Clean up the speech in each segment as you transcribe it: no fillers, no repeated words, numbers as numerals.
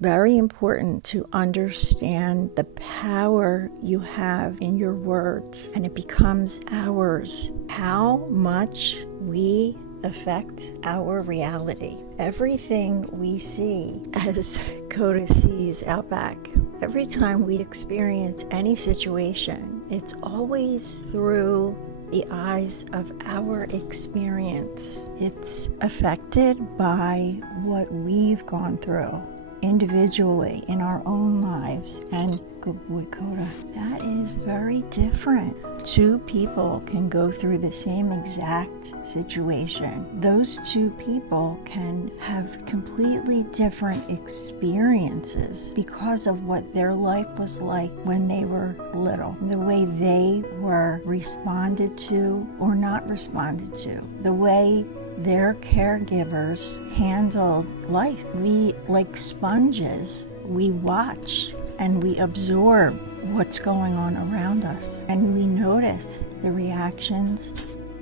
very important to understand the power you have in your words, and it becomes ours. How much we affect our reality. Everything we see, as Coda sees out back, every time we experience any situation, it's always through the eyes of our experience. It's affected by what we've gone through individually in our own lives. And good boy, Coda, that is very different. Two people can go through the same exact situation. Those two people can have completely different experiences because of what their life was like when they were little, the way they were responded to or not responded to, the way their caregivers handled life. We, like sponges, we watch and we absorb what's going on around us, and we notice the reactions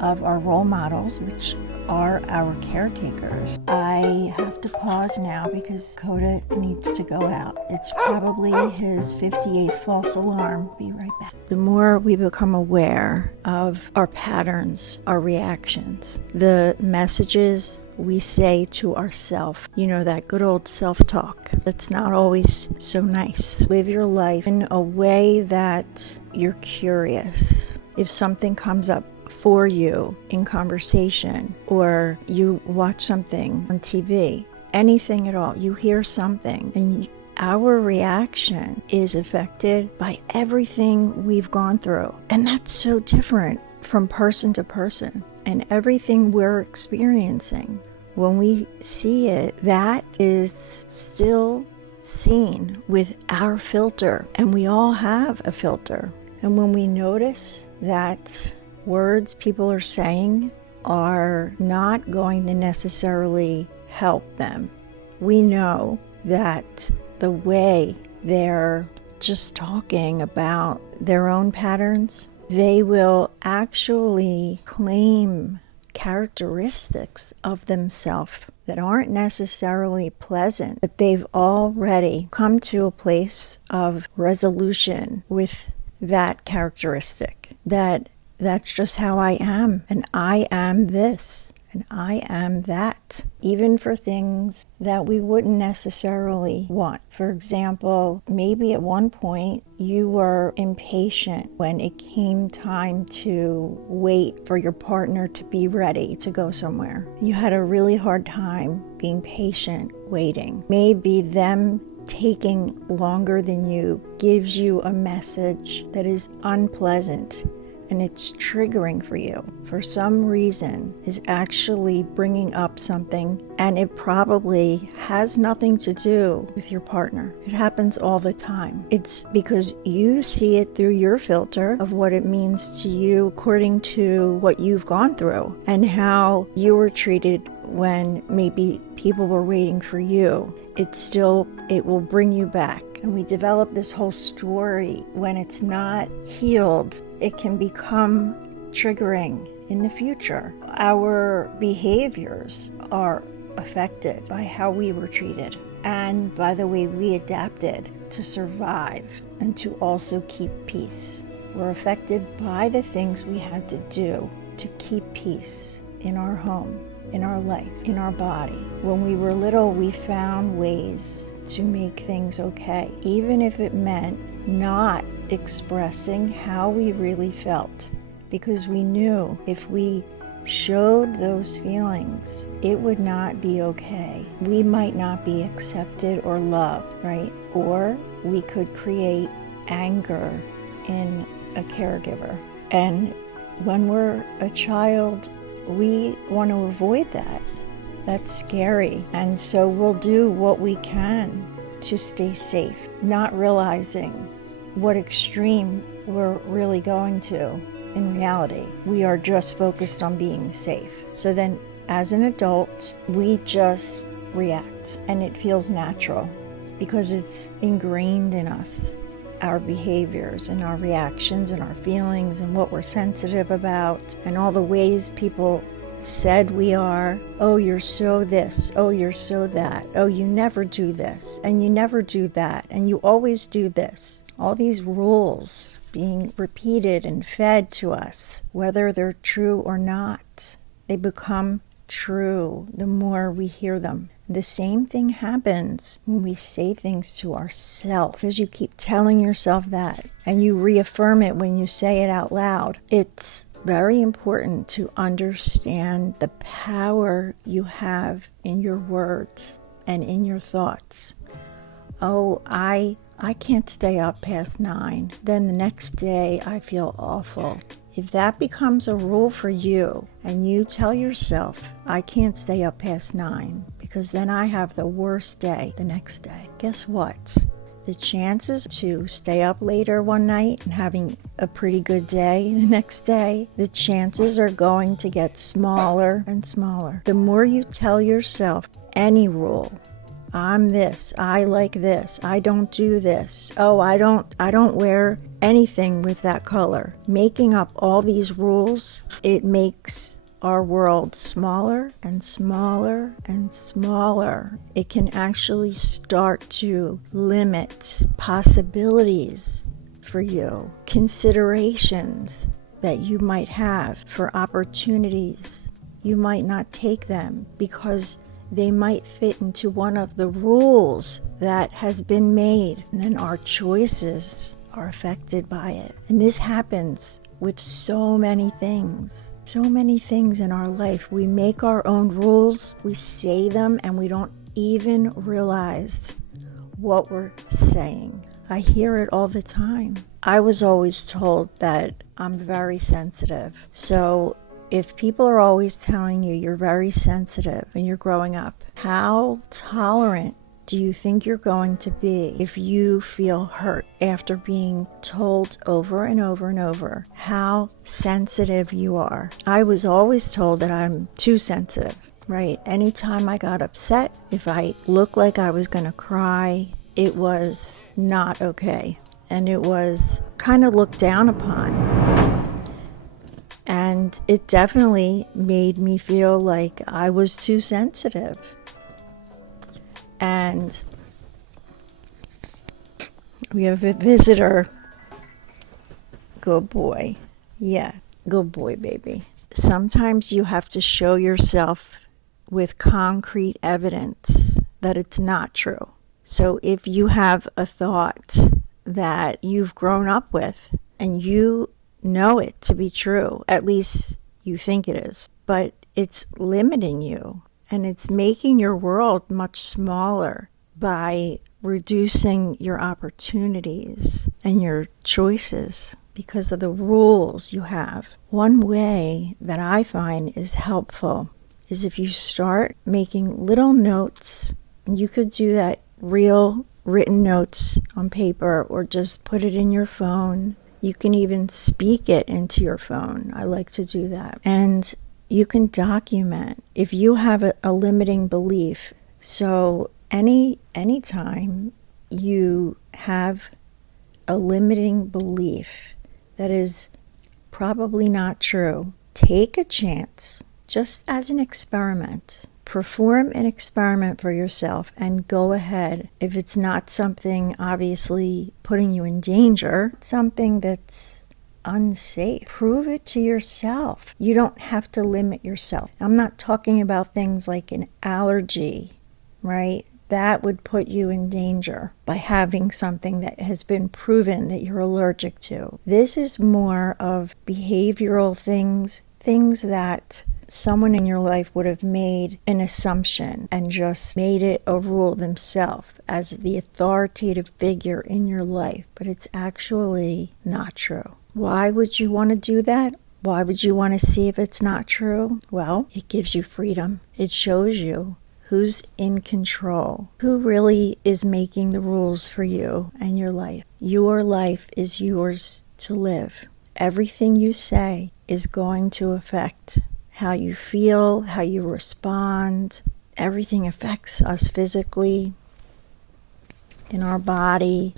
of our role models, which are our caretakers. I have to pause now because Coda needs to go out. It's probably his 58th false alarm. Be right back. The more we become aware of our patterns, our reactions, the messages we say to ourselves, that good old self-talk that's not always so nice. Live your life in a way that you're curious. If something comes up for you in conversation, or you watch something on TV, anything at all, you hear something, and our reaction is affected by everything we've gone through. And that's so different from person to person. And everything we're experiencing, when we see it, that is still seen with our filter. And we all have a filter. And when we notice that words people are saying are not going to necessarily help them, we know that the way they're just talking about their own patterns, they will actually claim characteristics of themselves that aren't necessarily pleasant, but they've already come to a place of resolution with that characteristic, that's just how I am, and I am this, and I am that, even for things that we wouldn't necessarily want. For example, maybe at one point you were impatient when it came time to wait for your partner to be ready to go somewhere. You had a really hard time being patient, waiting. Maybe them taking longer than you gives you a message that is unpleasant, and it's triggering for you for some reason, is actually bringing up something, and it probably has nothing to do with your partner. It happens all the time. It's because you see it through your filter of what it means to you according to what you've gone through and how you were treated when maybe people were waiting for you. It will bring you back. And we develop this whole story. When it's not healed, it can become triggering in the future. Our behaviors are affected by how we were treated and by the way we adapted to survive and to also keep peace. We're affected by the things we had to do to keep peace in our home, in our life, in our body. When we were little, we found ways to make things okay, even if it meant not expressing how we really felt, because we knew if we showed those feelings, it would not be okay. We might not be accepted or loved, right? Or we could create anger in a caregiver. And when we're a child, we want to avoid that. That's scary. And so we'll do what we can to stay safe, not realizing what extreme we're really going to in reality. We are just focused on being safe. So then as an adult, we just react, and it feels natural because it's ingrained in us. Our behaviors and our reactions and our feelings and what we're sensitive about and all the ways people said we are. Oh, you're so this. Oh, you're so that. Oh, you never do this, and you never do that, and you always do this. All these rules being repeated and fed to us, whether they're true or not, they become true the more we hear them. The same thing happens when we say things to ourselves, because you keep telling yourself that and you reaffirm it when you say it out loud. It's very important to understand the power you have in your words and in your thoughts. Oh, I can't stay up past 9. Then the next day I feel awful. If that becomes a rule for you and you tell yourself, I can't stay up past 9 because then I have the worst day the next day, guess what? The chances to stay up later one night and having a pretty good day the next day, the chances are going to get smaller and smaller. The more you tell yourself any rule, I'm this, I like this, I don't do this, oh, I don't wear anything with that color. Making up all these rules, it makes our world smaller and smaller and smaller. It can actually start to limit possibilities for you, considerations that you might have for opportunities. You might not take them because they might fit into one of the rules that has been made, and then our choices are affected by it. And this happens with so many things in our life. We make our own rules, we say them, and we don't even realize what we're saying. I hear it all the time. I was always told that I'm very sensitive. So if people are always telling you you're very sensitive when you're growing up, how tolerant do you think you're going to be if you feel hurt after being told over and over and over how sensitive you are? I was always told that I'm too sensitive, right? Anytime I got upset, if I looked like I was going to cry, it was not okay. And it was kind of looked down upon. And it definitely made me feel like I was too sensitive. And we have a visitor. Good boy. Yeah, good boy, baby. Sometimes you have to show yourself with concrete evidence that it's not true. So if you have a thought that you've grown up with and you know it to be true, at least you think it is, but it's limiting you and it's making your world much smaller by reducing your opportunities and your choices because of the rules you have. One way that I find is helpful is if you start making little notes, and you could do that real written notes on paper or just put it in your phone. You can even speak it into your phone. I like to do that. And you can document if you have a limiting belief. So anytime you have a limiting belief that is probably not true, take a chance, just as an experiment. Perform an experiment for yourself and go ahead. If it's not something obviously putting you in danger, something that's unsafe, prove it to yourself. You don't have to limit yourself. I'm not talking about things like an allergy, right? That would put you in danger by having something that has been proven that you're allergic to. This is more of behavioral things that someone in your life would have made an assumption and just made it a rule themselves as the authoritative figure in your life, but it's actually not true. Why would you want to do that? Why would you want to see if it's not true? Well, it gives you freedom. It shows you who's in control, who really is making the rules for you and your life. Your life is yours to live. Everything you say is going to affect how you feel, how you respond. Everything affects us physically, in our body,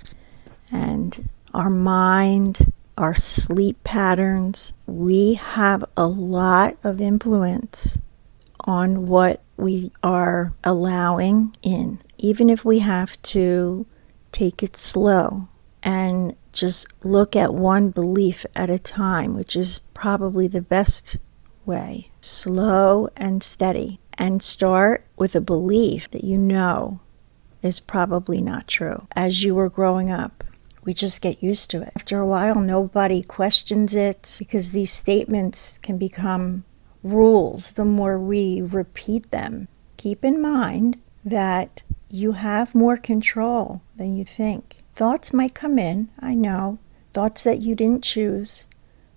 and our mind, our sleep patterns. We have a lot of influence on what we are allowing in, even if we have to take it slow and just look at one belief at a time, which is probably the best way. Slow and steady. And start with a belief that you know is probably not true. As you were growing up, we just get used to it. After a while, nobody questions it because these statements can become rules the more we repeat them. Keep in mind that you have more control than you think. Thoughts might come in, I know, thoughts that you didn't choose,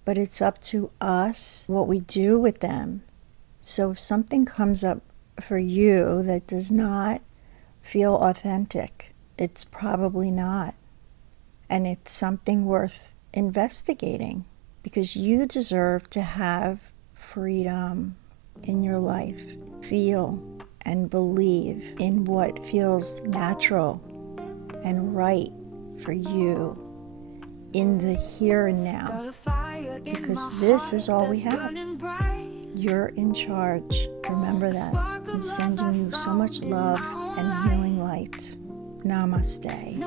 but it's up to us what we do with them. So if something comes up for you that does not feel authentic, it's probably not. And it's something worth investigating because you deserve to have freedom in your life. Feel and believe in what feels natural and right for you in the here and now, because this is all we have. You're in charge. Remember that. I'm sending you so much love and healing light. Namaste.